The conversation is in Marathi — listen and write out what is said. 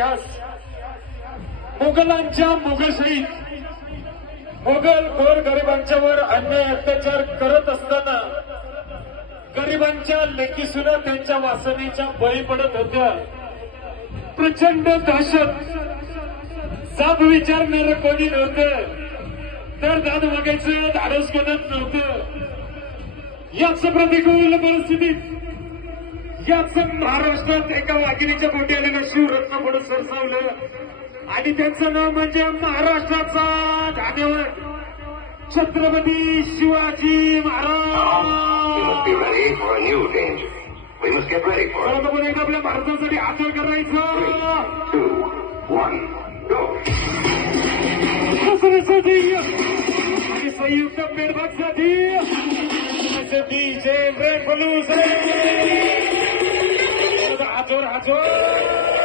इतिहास मुघलांच्या मुघलशाहीत मुघल गोरगरिबांच्यावर अन्याय अत्याचार करत असताना गरिबांच्या लेकीसुद्धा त्यांच्या वासनेच्या बळी पडत होत्या. प्रचंड दहशत, जाब विचारणारं कोणी नव्हतं, तर दाद मागायचं धाडस कोणत नव्हतं. याच प्रतिकूल परिस्थितीत याच महाराष्ट्रात एका वाघिणीच्या पोटी आलेलं शिवरत्न पुढे सरसावलं आणि त्यांचं नाव म्हणजे महाराष्ट्राचा धान्यवाद छत्रपती शिवाजी महाराज. आपल्या भारतासाठी आदर करायचं. आणि संयुक्त पेरभागसाठी DJ Red Balloons. हाजर